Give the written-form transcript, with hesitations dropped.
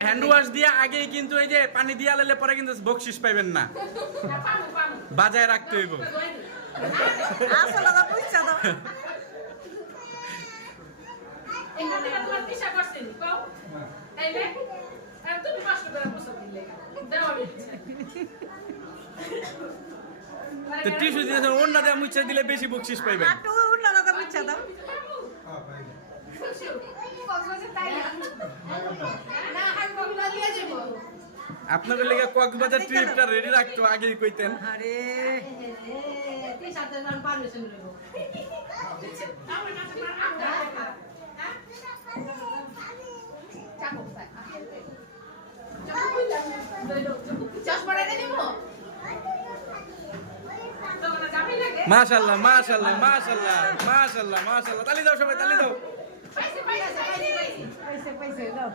Hand wash দিয়ে আগেই কিন্তু এই যে পানি দিয়ে আলালে পরে কিন্তু বকশিস পাইবেন না, বাজায় রাখতে হইব। আসলে তো বুঝছো তো এখান থেকে তোমার দিশা করছেন কও তাইলে আর তুমি কষ্ট করে বসে দিলে দেওয়া তো টিস্যু দিয়ে অন্য দিয়ে মুছে দিলে বেশি বকশিস পাইবেন। একটু উল্লাটা তো বুঝছো তো আপনাদের লেগে কক্সবাজার ট্রিপটা রেডি রাখতো আগেই কইতেন। আরে মাশাআল্লাহ মাশাআল্লাহ মাশাআল্লাহ মাশাআল্লাহ মাশাআল্লাহ, তালি দাও সবাই, তালি দাও। পয়সা পয়সা দাও